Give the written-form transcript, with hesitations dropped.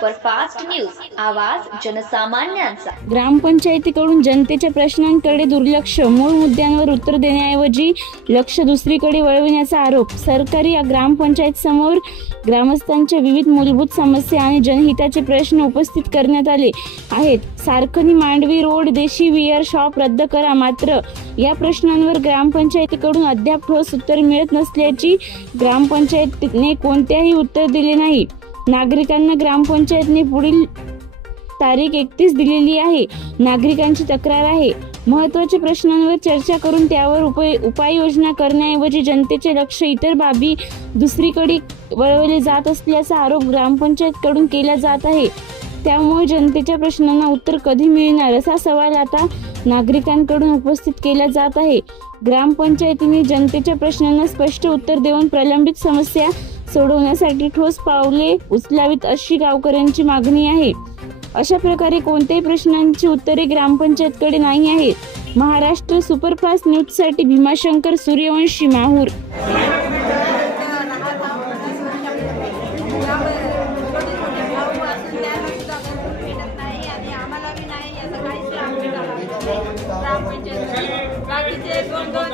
Superfast news, आवाज जनसामान्यांचा। ग्रामपंचायतीकडून जनतेच्या प्रश्नांकडे दुर्लक्ष, मूळ मुद्द्यांवर उत्तर देण्याऐवजी लक्ष दुसरीकडे वळविण्याचा आरोप। सरकारी ग्रामपंचायत समोर ग्रामस्थांच्या विविध मूलभूत समस्या आणि जनहिताचे प्रश्न उपस्थित करण्यात आले आहेत। सारखनी मांडवी रोड देशी वियर शॉप रद्द करा, मात्र या प्रश्नांवर ग्रामपंचायतीकडून अद्याप ठोस उत्तर मिळत नसल्याची ग्रामपंचायतीने कोणतेही उत्तर दिले नाही। नागरिकांना ग्रामपंचायतने पुढील तारीख 31 दिलेली आहे। नागरिकांची तक्रार आहे, महत्त्वाच्या प्रश्नांवर चर्चा करून त्यावर उपाययोजना करण्याऐवजी जनतेचे लक्ष इतर बाबी दुसरीकडे वळवले जात असल्याचा आरोप ग्रामपंचायतकडून केला जात आहे। त्यामुळे जनतेच्या प्रश्नांना उत्तर कधी मिळणार असा सवाल आता नागरिकांकडून उपस्थित केला जात आहे। ग्रामपंचायतीने जनतेच्या प्रश्नांना स्पष्ट उत्तर देऊन प्रलंबित समस्या सोडवण्यासाठी ठोस पावले उचलावीत अशी गावकऱ्यांची मागणी आहे। अशा प्रकारे कोणत्याही प्रश्नांची उत्तरे ग्रामपंचायतकडे नाही आहेत। महाराष्ट्र सुपरफास्ट न्यूजसाठी भीमाशंकर सूर्यवंशी, माहूर। बाकीचे 2-2